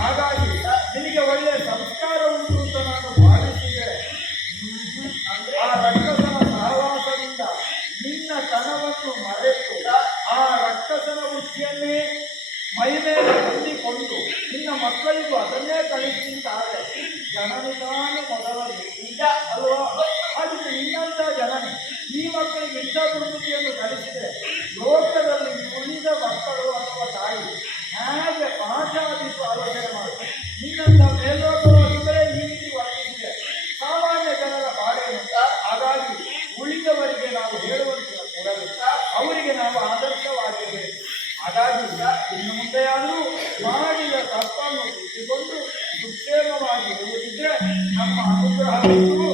ಹಾಗಾಗಿ ನಿನಗೆ ಒಳ್ಳೆಯ ಸಂಸ್ಕಾರ ಉಂಟು ಅಂತ ನಾನು ಭಾವಿಸಿದೆ. ಆ ರಕ್ಕಸನ ಸಹವಾಸದಿಂದ ನಿನ್ನ ತನವನ್ನು ಮರೆತು ಆ ರಕ್ಕಸನ ಬುದ್ಧಿಯನ್ನೇ ಮೈ ಮೇಲೆ ಹೊಂದಿಕೊಂಡು ನಿನ್ನ ಮಕ್ಕಳಿಗೂ ಅದನ್ನೇ ಕಲಿಸಿದ್ದಾರೆ. ಜನನಿಗಾನು ಮೊದಲದು ನಿಜ ಅಲ್ವಾ? ಅದಕ್ಕೆ ಇನ್ನಂತ ಜನನಿ ಈ ಮಕ್ಕಳಿಗೆ ಇಂಥ ದುರ್ಬುದ್ಧಿಯನ್ನು ಕಲಿಸಿದರೆ ಲೋಕದಲ್ಲಿ ಉಳಿದ ಮಕ್ಕಳು ಅಥವಾ ತಾಯಿ ಹೇಗೆ ಪಾಠಾದಿಸು ಆಲೋಚನೆ ಮಾಡಿ ನಿನ್ನಂಥ ಮೇಲ್ಲೋಕವಾಗುತ್ತಲೇ ಈ ರೀತಿ ವರ್ತಿಸಿದೆ. ಸಾಮಾನ್ಯ ಜನರ ಬಾಳೆಯನ್ನು ಹಾಗಾಗಿ ಉಳಿದವರಿಗೆ ನಾವು ಹೇಳುವಂತೆ ಕೊಡಲು ಅವರಿಗೆ ನಾವು ಆದರ್ಶವಾಗಿರಬೇಕು. ಹಾಗಾಗಿ ಇನ್ನು ಮುಂದೆಯಾದರೂ ಮಾಡಿದ ತಪ್ಪನ್ನು ತಿದ್ದಿಕೊಂಡು ಸುಕ್ಷೇಮವಾಗಿ ಇರುವುದಿದ್ರೆ ನಮ್ಮ ಅನುಗ್ರಹವನ್ನು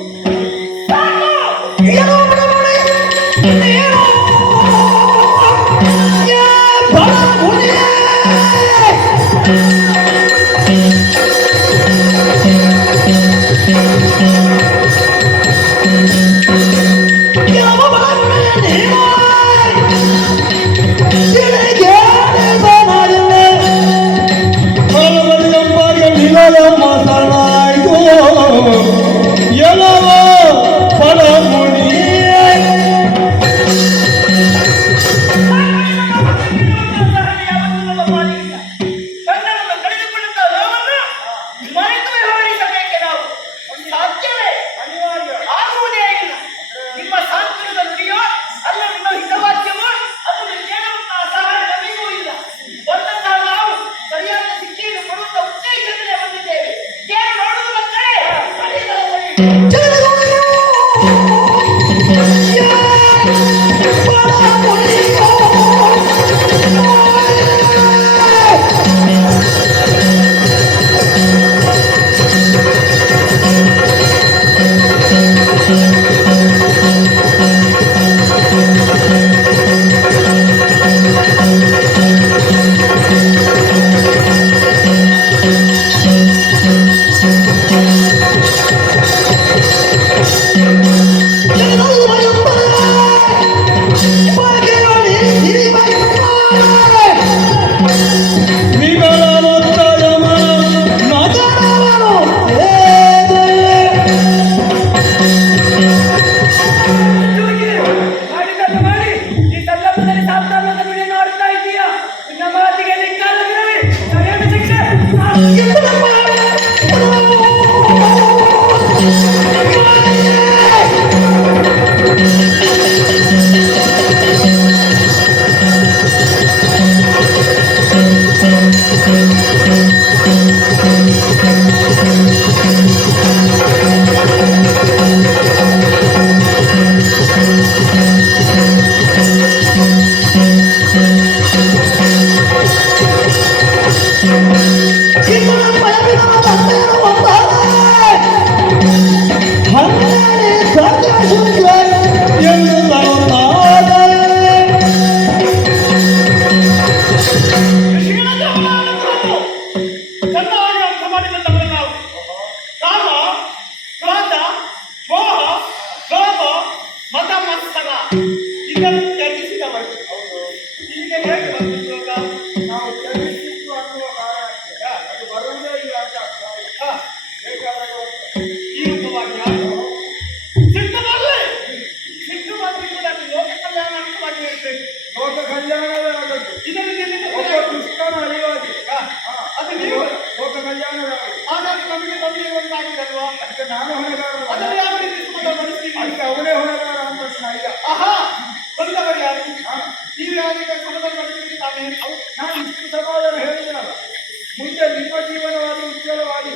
ಮುಂದೆ ನಿಮ್ಮ ಜೀವನವಾದಿ ಉಜ್ವಲವಾಗಿ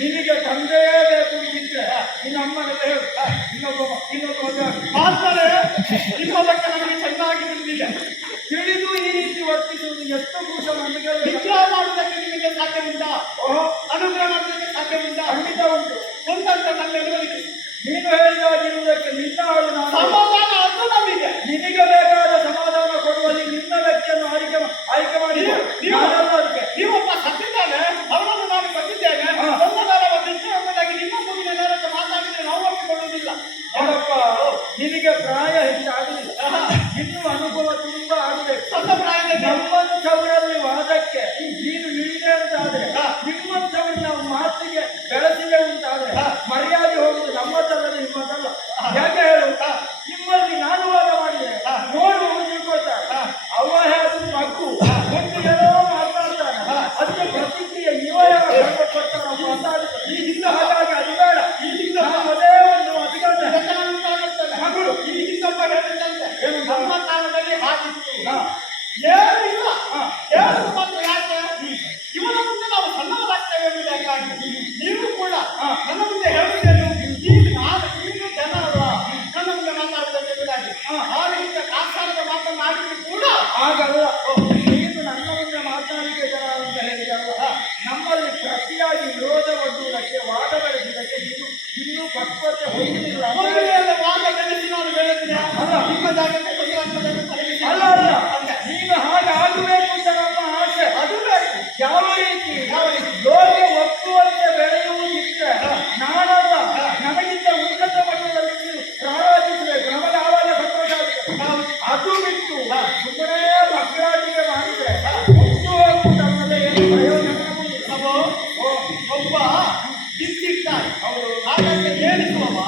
ನಿನಗೆ ತಂದೆಯೇ ಬೇಕು ಅಂತಿದ್ರೆ ನಿನ್ನ ಅಮ್ಮನೆಲ್ಲ ಹೇಳು ಇನ್ನೊಬ್ಬ ಮಾತ್ರವೇ ನಿಮ್ಮ ಬಗ್ಗೆ ನಮಗೆ ಚೆನ್ನಾಗಿ ತಿಳಿದಿದೆ. ತಿಳಿದು ಈ ರೀತಿ ವರ್ತಿಸುವುದು ಎಷ್ಟು ಪುರುಷ ನಮಗೆ ನಿಗ್ರಹ ಮಾಡುವುದಕ್ಕೆ ನಿಮಗೆ ಸಾಧ್ಯ ಉಂಟಾ? ಅನುಗ್ರಹ ಮಾಡುವುದಕ್ಕೆ ಸಾಧ್ಯ ಉಂಟಾ? ಖಂಡಿತ ಉಂಟು. ಒಂದಂತ ನನ್ನ ಅನುಭವಿಸಿ ನೀನು ಹೇಳಿದಾಗಿರುವುದಕ್ಕೆ ನಿನ್ನ ಆಳು ನಾನು ಸಮಾಧಾನ ಅದು ನಮಗೆ. ನಿನಗೆ ಬೇಕಾದ ಸಮಾಧಾನ ಕೊಡುವಲ್ಲಿ ನಿನ್ನ ವ್ಯಕ್ತಿಯನ್ನು ಆಯ್ಕೆ ಮಾಡಿ ಅದಕ್ಕೆ ನೀವೊಬ್ಬ ಸತ್ತಿದ್ದಾನೆ, ಅವನನ್ನು ನಾನು ಬಂದಿದ್ದೇನೆ. ಒಂದು ಕಾಲ ಎಂಬುದಾಗಿ ನಿಮ್ಮ ಮುಂದಿನ ನೇರಕ್ಕೆ ಮಾತಾಡಿದ್ರೆ ನಾವು ಒಪ್ಪಿಕೊಳ್ಳುವುದಿಲ್ಲ. ನೋಡಪ್ಪ, ನಿನಗೆ ಪ್ರಾಯ ಹೆಚ್ಚಾಗಲಿಲ್ಲ, ಇನ್ನು ಅನುಭವ ತುಂಬಾ ಆಗಬೇಕು. ಸ್ವಲ್ಪ ಪ್ರಾಯದಲ್ಲಿ ನಮ್ಮಂಥವರಲ್ಲಿ ವಾದಕ್ಕೆ ಮಾಡಿದ್ರು ಹಾ. ಏನು ಇಲ್ಲ. ಹಾ. ಹೇಳುದು ಮಾತ್ರ ಯಾಕೆ ಇವನ ಮುಂದೆ ನಾವು ಸಣ್ಣವರಾಗ್ತೇವೆ ಎಂಬುದಾಗಿ ನೀವು ಕೂಡ ಹಾ. ನನ್ನ ಮುಂದೆ ಹೇಳುತ್ತೇನೆ ನೀನು ಜನ ಅಲ್ವಾ ನನ್ನ ಮುಂದೆ ಮಾತಾಡಬೇಕು ಎಂಬುದಾಗಿ ಹಾ. ಆ ರೀತಿಯ ಕಾಸಾರದ ಮಾತನಾಡಿದ್ರು ಕೂಡ ಹಾಗಲ್ಲ. ನೀನು ನನ್ನ ಮುಂದೆ ಮಾತನಾಡಿಕೆ ಜನ ಅಂತ ಹೇಳಿದಲ್ಲ, ನಮ್ಮಲ್ಲಿ ಪ್ರತಿಯಾಗಿ ವಿರೋಧ ಒಡ್ಡುವುದಕ್ಕೆ ವಾದ ಬೆಳೆಸುವುದಕ್ಕೆ ನೀನು ಇನ್ನೂ ಪಕ್ವತೆ ಹೊಂದಿಲ್ಲ. ಮೊದಲೆಲ್ಲ ವಾದ ಬೆಳೆಸಿ ನಾನು ಹೇಳುತ್ತೇನೆ ಅಲ್ಲ. ನಿಮ್ಮ ಜಾಗಕ್ಕೆ ಬದಲಾಗ್ತದೆ ತಲೆಬಿಸಿ. ಅಲ್ಲ ಅಲ್ಲ, ನೀನು ಹಾಗೆ ಆಗಬೇಕು ಅಂತ ನಮ್ಮ ಆಸೆ. ಅದು ಬೇಕು. ಯಾವ ರೀತಿ ಯಾವ ರೀತಿ? ಲೋಕ ಒಪ್ಪುವಂತೆ ಬೆಳೆಯುವುದಿದ್ರೆ ನಾನಲ್ಲ, ನಮಗಿಂತ ಉನ್ನತ ಮಟ್ಟದಲ್ಲಿ ನೀನು ರಾರಾಜಿಸಬೇಕು. ನಮಗೆ ಆವಾಗ ಸಂತೋಷ ಆಗುತ್ತೆ. ಅದು ಬಿಟ್ಟು ಸುಮ್ಮನೆ ಮಕ್ಕಳಾಟಿಕೆ ಮಾಡಿದ್ರೆ ಒತ್ತು ಹೋಗುವುದಲ್ಲದೆ ಏನು ಪ್ರಯೋಜನವಿಲ್ಲ. ಅಬ್ಬೋ, ಒಬ್ಬ ಕಿತ್ತಿಟ್ಟಾನೆ. ಹಾಗಂತ ಹೇಳಿಸುವವ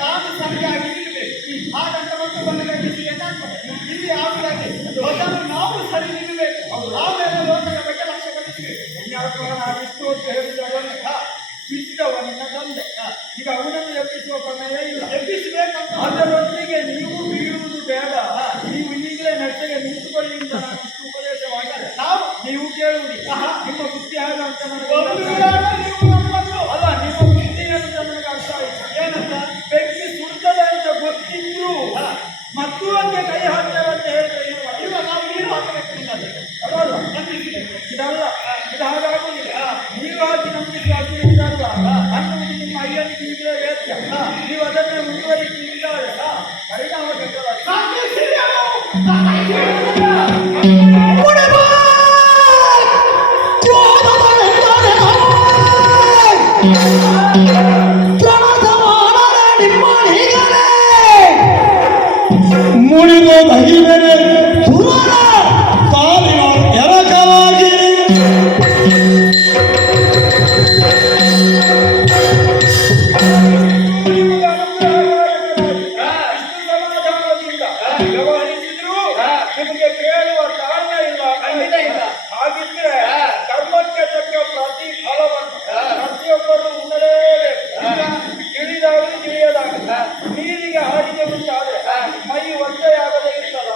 ತಾನು ಸರಿಯಾಗಿ ನಿಲ್ಲಬೇಕು. ಹಾಗಂತ ಮತ್ತೊಬ್ಬನ ಕೈಗೆ ಸಿಗಬೇಕಾಗ್ತದೆ. ಇಲ್ಲಿ ಯಾವುದಾಗಿ ಮೊದಲು ನಾವು ಸರಿ ನಿಲ್ಲಬೇಕು. ಆಮೇಲೆ ಲೋಕದ ಬಗ್ಗೆ ಲಕ್ಷ್ಯ ಕಲಿಸಬೇಕು. ಪುಣ್ಯಾತ್ಮ ನಾನಿಷ್ಟು ಅಂತ ಹೇಳಿದವನು ಇದ್ದವ ನಿನ್ನ ತಂದೆ. ಈಗ ಅವನನ್ನು ಎಬ್ಬಿಸುವ ಪ್ರಮೇಯ ಇಲ್ಲ. ಎಬ್ಬಿಸಬೇಕಂತ ಅದರೊಂದಿಗೆ ನೀವು ಬೀಳುವುದು ಬೇಡ. ನೀವು ಈಗಲೇ ನೆಟ್ಟಗೆ ನಿಂತುಕೊಳ್ಳಿ ಅಂತ ನಾನು ಇಷ್ಟು ಉಪದೇಶ ಮಾಡಿದೆ. ನೀವು ಕೇಳುವುದಿ ನಿಮ್ಮ ಬುದ್ಧಿ ಹಾಗಂತ ನನಗೆ ಒಂದು ವೇಳೆ ನೀವು ನಮ್ಮನ್ನು ಅಲ್ಲ, ನಿಮ್ಮ ಬುದ್ಧಿ ಅಂತ ನನಗೆ ಅರ್ಥ ಆಯ್ತು. ಏನಂತ ಬೆಂಕಿ ಸುಡ್ತದೆ ಅಂತ ಗೊತ್ತಿದ್ರು ಮತ್ತೊಂದು ಕೈ ಹಾಕ್ತೇವೆ ಅಂತ ಹೇಳಿದ್ರೆ ಏನು ಮಾಡಿ? ಇಲ್ಲ, ನಾವು ನೀರು ಹಾಕಬೇಕು ನಿಮ್ಮಲ್ಲಿ. ಅದಲ್ಲ, ನಂಬಿಸಬೇಕು. ಇದಲ್ಲ, ಇದು ಹಾಗಾಗುವುದಿಲ್ಲ. ನೀವು ಹಾಕಿ ನಂಬಿಸಿ ಅದು ಇದಲ್ಲ ಅನ್ನುವುದು ನಿಮ್ಮ ಅಯ್ಯನಿಗೆ ಈಗಲೇ ವೇದ್ಯ. ನೀವು ಅದನ್ನೇ ಮುಂದುವರಿಸಿದ್ದಾರೆ ಪರಿಣಾಮ ಕೆಟ್ಟಲ್ಲ. ಸಾಕೆ ಸಿರಿಯರು. ಮುಡಿದ ಮಹಿಮೆನೆ ಕಾಲಿನ ಎರಕಲಾಗಿ ಸಮಾಧಾನದಿಂದ ವ್ಯವಹರಿಸಿದ್ರು ನಿಮಗೆ ಕೇಳುವ ಕಾರಣ ಇಲ್ಲ. ಖಂಡಿತ ಇಲ್ಲ. ಹಾಗಿದ್ರೆ ಕರ್ಮಕ್ಕೆ ತಕ್ಕ ಪ್ರತಿಫಲವನ್ನು ಪ್ರತಿಯೊಬ್ಬರು ಉಣ್ಣಲೇಬೇಕು. ಇಳಿದಾಗಲಿ ತಿಳಿಯದಾಗಲಿ ನೀರಿಗೆ ಹಾಡಿಗೆ ಮುಂಚಾದ್ರೆ ಮೈ ಒದ್ದೆಯಾಗದೇ ಇರ್ತದ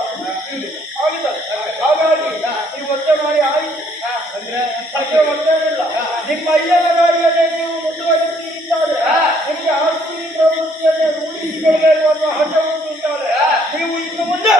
ಆಗಿದ್ದಾರೆ. ಹಾಗಾಗಿ ನೀವು ಒದ್ದೆ ಮಾಡಿ ಆಯಿತು ಅಂದ್ರೆ ಒದ್ದೇನಿಲ್ಲ. ನಿಮ್ಮ ಅಯ್ಯನ ಗಾಡಿಯನ್ನೇ ನೀವು ಮುಂದುವರಿಸಿದ್ದಾರೆ. ನಿಮಗೆ ಆಸ್ತಿ ಪ್ರವೃತ್ತಿಯನ್ನೇ ರೂಢಿಸಿಕೊಳ್ಳಬೇಕು ಅನ್ನೋ ಹಠ ಉಂಟು ಅಂತಾರೆ. ನೀವು ಇನ್ನು ಮುಂದೆ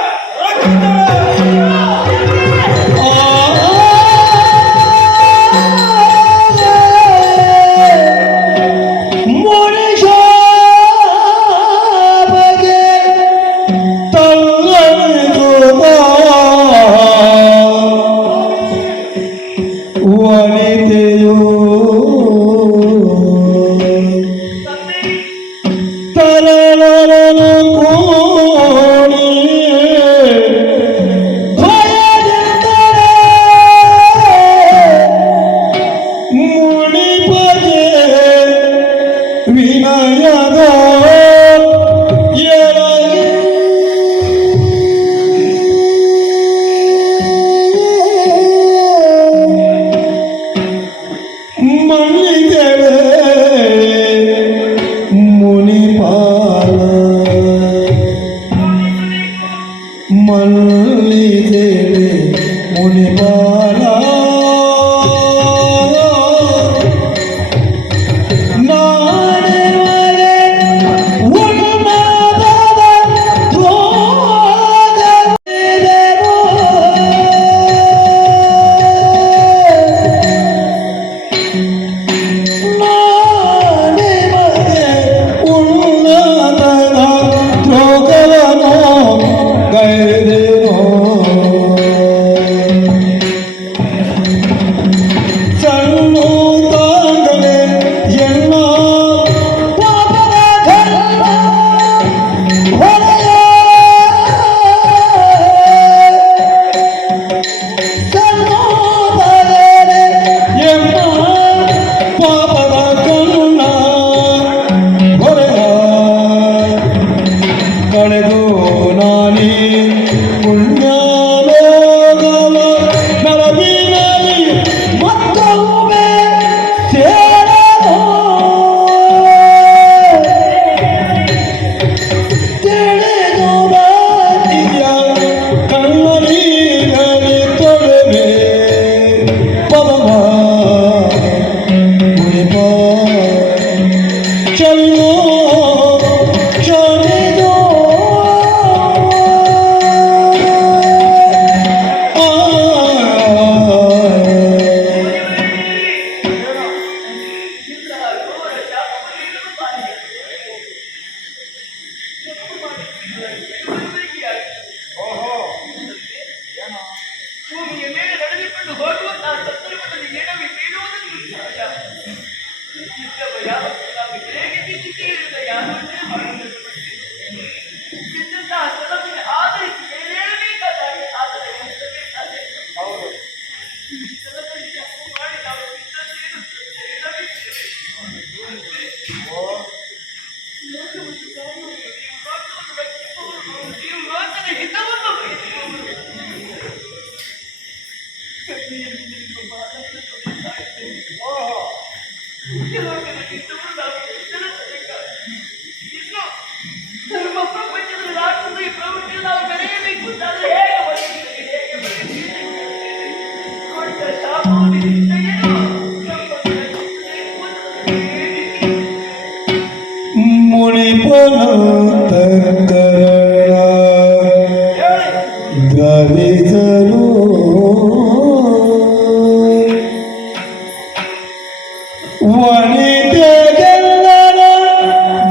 ವನಿತೆಗೆಲ್ಲರ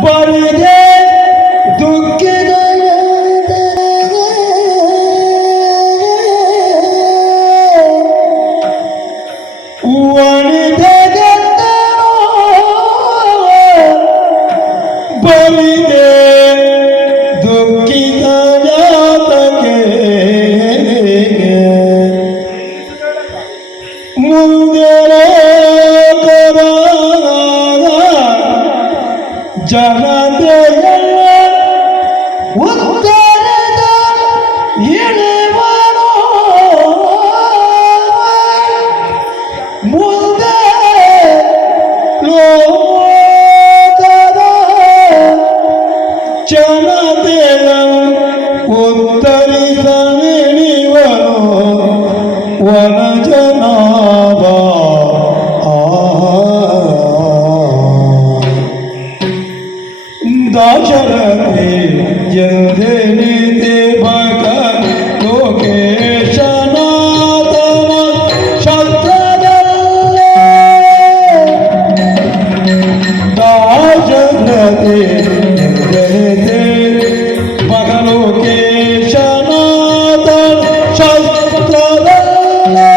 ಬರಿದೆ ದುಃಖಿತ ಬರಿದೆ ದುಃಖಿತ ಜಾತಕ್ಕೆ ಮುಂದೆ ಲೋಕದ ಜನತೆಯಲ್ಲ ಉತ್ತರದ ಇಳಿವನು ಮುಂದೆ ಲೋಕದ ಜನತೆಯ ಉತ್ತರಿಸಲಿಳಿವನು ವನ ಜನಾಭ ದಾಶರಥಿ ಎಂದೆನಿದೆ ಭಗ ಲೋಕೇಶನಾಥನ ಶಬ್ದದಲ್ಲೇ ದಾಶರಥಿ ಎಂದೆನಿದೆ ಭಗ ಲೋಕೇಶನಾಥನ ಶಬ್ದದಲ್ಲೇ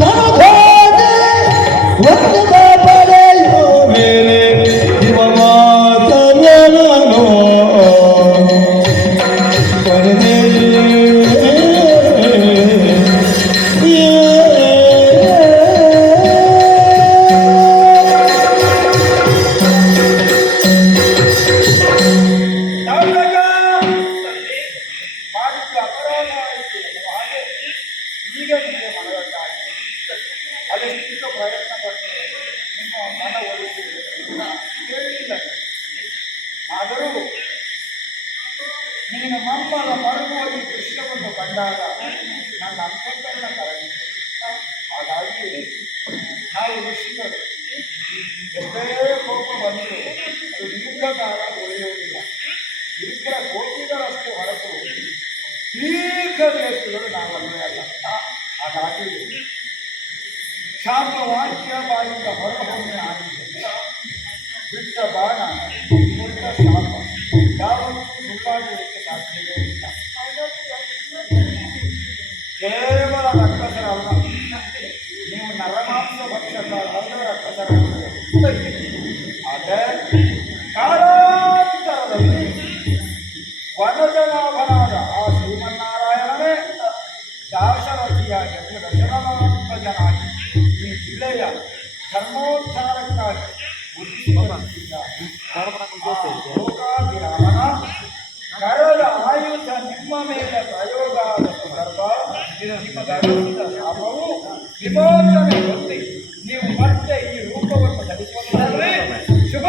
ತನಗಾದೆ ಒಂದು ಪಡೆಯೋ ಬೇರೆ ಇವ ಮಾತನೆನೋ ಬರೆದೆ ನಾಟಕ ಮಾಡಿದ್ದು ಅಪರಾಧ ಆಯಿತು. ಹಾಗೆ ಈಗ ನಿಮಗೆ ಮನವಟ್ಟಾಗಿದೆ. ಅದೆಷ್ಟು ಪ್ರಯತ್ನ ಪಟ್ಟು ನಿಮ್ಮ ಮನ ಒಲಿಸಿಲ್ಲ ಕೇಳಲಿಲ್ಲ. ಆದರೂ ನೀನು ಮಮ್ಮಲ ಮರುಗುವ ಈ ದೃಶ್ಯವನ್ನು ಕಂಡಾಗ ನನ್ನ ಅಂತಃಕರಣ ಕರಗಿದೆ. ಹಾಗಾಗಿ ನಾವು ಋಷಿಗಳು ಎಷ್ಟೇ ಕೋಪ ಬಂದರೂ ಅದು ದೀರ್ಘಕಾಲ ಉಳಿಯುವುದಿಲ್ಲ. ದೀರ್ಘ ಕೋಟಿಗಳಷ್ಟು ಹೊರತು ದೀರ್ಘದೇಶಗಳು ನಾವಲ್ಲೇ ಅಲ್ಲ. ಹಾಗಾಗಿ ಶಾಪ ವಾಕ್ಯ ಬಾಯಿಂದ ಹೊರಹೊಮ್ಮೆ ಆಗಿದೆ. ಬಿಟ್ಟ ಬಾಣ ದೊಡ್ಡ ಶಾಪ ಯಾವತ್ತೂ ಸುಳ್ಳಾಗುವುದಕ್ಕೆ ಸಾಧ್ಯವೇ ಇಲ್ಲ. ಕೇವಲ ರಕ್ಕಸರಲ್ಲ, ನೀವು ನರಮಾಂಸ ಭಕ್ಷಕರಾದ ರಕ್ಕಸರಾಗಬೇಕು. ಆದರೆ ಕಾಲಾಂತರದಲ್ಲಿ ವನಜನಾಭನಾದ ಆ ಶ್ರೀಮನ್ನಾರಾಯಣನೇ ದಾಶರಥಿಯಾಗಿ ದಶರಥಾತ್ಮಜನಾಗಿ ಈ ಜಿಲ್ಲೆಯ ಧರ್ಮೋದ್ಧಾರಕ್ಕಾಗಿ ಲೋಕಾಭಿರಾಮನ ಕರದ ಆಯುಧ ನಿಮ್ಮ ಮೇಲೆ ಪ್ರಯೋಗ ಆದ ಸಂದರ್ಭ ನಿಮಗರಿಸಿದ ಶಾಪವು ವಿಮೋಚನೆ ಹೊಂದಿ ನೀವು ಮತ್ತೆ ಈ ರೂಪವನ್ನು ಧರಿಸಿಕೊಂಡರೆ ಶುಭ